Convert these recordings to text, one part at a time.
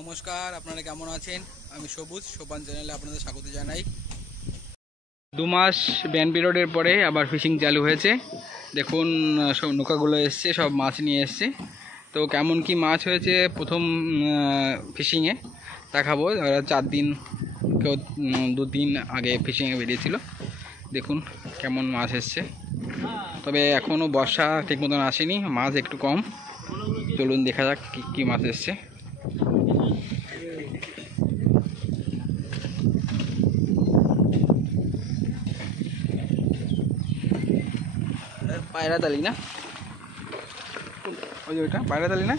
নমস্কার, আপনারা কেমন আছেন? আমি সবুজ সোপান চ্যানেলে আপনাদের স্বাগত জানাই। 2 মাস ব্যান পিরিয়ডের পরে আবার ফিশিং চালু হয়েছে। দেখুন সব নৌকাগুলো এসছে, সব মাছ নিয়ে এসছে। তো কেমন কি মাছ হয়েছে প্রথম ফিশিংয়ে দেখাবো। 4 দিন কেউ 2 দিন আগে ফিশিংয়ে বেরিয়েছিল। দেখুন কেমন মাছ এসছে। তবে এখনও বর্ষা ঠিক মতন আসেনি, মাছ একটু কম। চলুন দেখা যাক কী মাছ এসছে। পায়রা তালি না, ওই যে ওইটা পায়রা তালি না।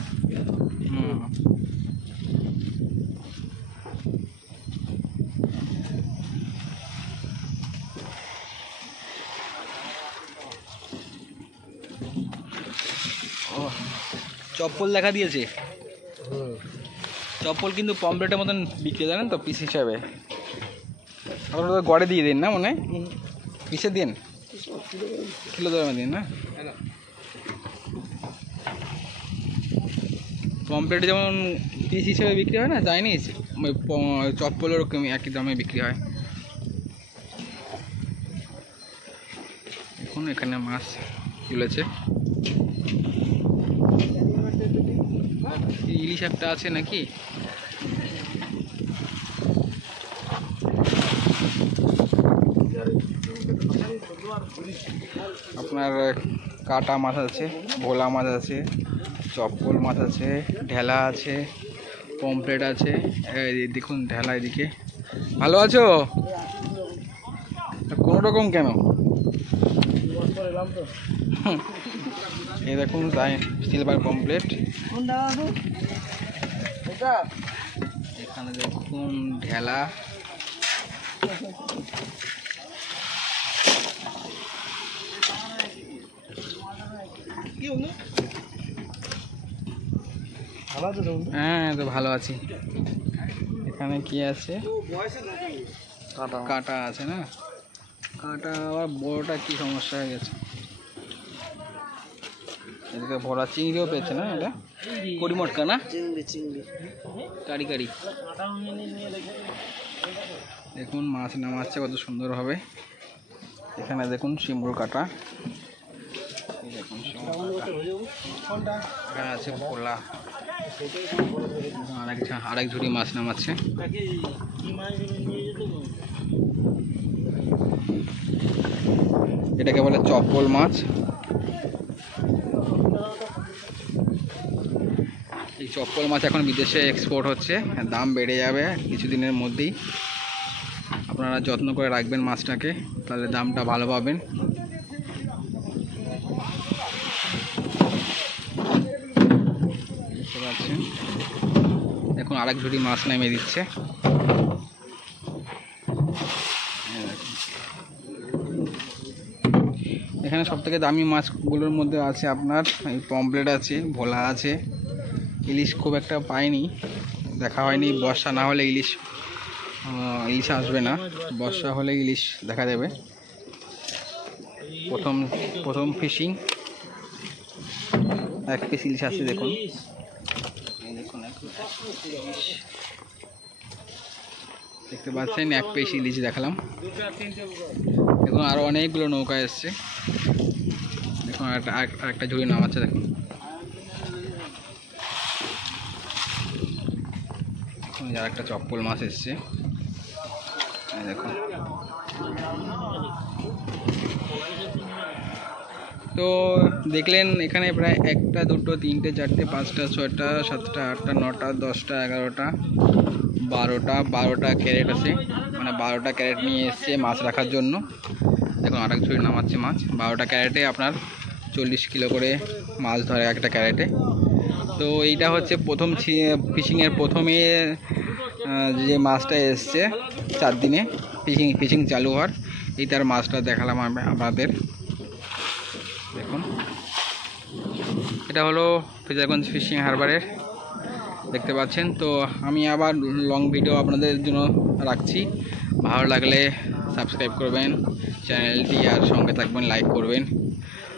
ও চপ্পল দেখা দিয়েছে। চপ্পল কিন্তু পমপ্লেটের মতন বিক্রি, জানেন তো, পিস হিসাবে। আপনারা তো গড়ে দিয়ে দিন না, মনে হয় পিসে দিন, কিলো দামে দিন না। পমপ্লেটে যেমন পিস হিসেবে বিক্রি হয় না, চাইনিজ চপ্পল ওরকম একই দামে বিক্রি হয়। এখন এখানে মাছ তুলেছে, ইলিশ একটা আছে নাকি। আপনার কাটা মাছ আছে, ভোলা মাছ আছে, চপ্পল মাছ আছে, ঢেলা আছে, পমপ্লেট আছে। দেখুন ঢেলা এদিকে। ভালো আছো? কোনো রকম কেন? এই দেখুন সিলভার পমপ্লেট। এখানে দেখুন ঢেলা। হ্যাঁ, তো ভালো আছি। এখানে কি আছে? কাটা আছে না, কাটা আবার বড়টা কি সমস্যা হয়ে গেছে। এদিকে ভরা চিংড়িও পেয়েছে না, এটা কড়িমটকা না, কারি কারি। দেখুন মাছ নামাচ্ছে কত সুন্দর হবে। এখানে দেখুন শিমুল কাটা, এখানে আছে ভোলা। আরেক ঝুড়ি মাছ নামাচ্ছে। এটাকে বলে চপ্পল মাছ। এই চপ্পল মাছ এখন বিদেশে এক্সপোর্ট হচ্ছে, দাম বেড়ে যাবে কিছুদিনের মধ্যেই। আপনারা যত্ন করে রাখবেন মাছটাকে, তাহলে দামটা ভালো পাবেন। বুঝতে পারছেন? এখন আরেক ঝুড়ি মাছ নেমে দিচ্ছে। এখানে সবথেকে দামি মাছগুলোর মধ্যে আছে আপনার এই পমপ্লেট আছে, ভোলা আছে। ইলিশ খুব একটা পাইনি, দেখা হয়নি। বর্ষা না হলে ইলিশ আসবে না, বর্ষা হলে ইলিশ দেখা দেবে। প্রথম ফিশিং, এক পিস ইলিশ আসছে। দেখুন দেখতে পাচ্ছেন, এক পিস ইলিশ দেখালাম। দেখুন আরো অনেকগুলো নৌকা এসছে। দেখুন একটা ঝুড়ি নামাচ্ছে। দেখুন আর একটা চপ্পল মাছ এসছে। দেখুন, তো দেখলেন এখানে প্রায় 1টা 2টো 3টে 4টে 5টা 6টা 7টা 8টা 9টা 10টা 11টা 12টা ক্যারেট আছে, মানে 12টা ক্যারেট নিয়ে এসছে মাছ রাখার জন্য। দেখুন আরেক ঝুড়ি নামাচ্ছে মাছ। 12টা ক্যারেটে আপনার 40 কিলো করে মাছ ধরে একটা ক্যারেটে। তো এইটা হচ্ছে প্রথম ফিশিংয়ের প্রথমে যে মাছটা এসছে 4 দিনে ফিশিং চালু হওয়ার, এইটার মাছটা দেখালাম আপনাদের। দেখুন এটা হলো ফ্রেজারগঞ্জ ফিশিং হারবারের, দেখতে পাচ্ছেন। তো আমি আবার লং ভিডিও আপনাদের জন্য রাখছি। ভালো লাগলে সাবস্ক্রাইব করবেন চ্যানেলটি, আর সঙ্গে থাকবেন, লাইক করবেন।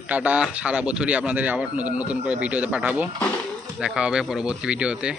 টাটা। সারা বছরই আপনাদের আবার নতুন করে ভিডিওতে পাঠাবো। দেখা হবে পরবর্তী ভিডিওতে।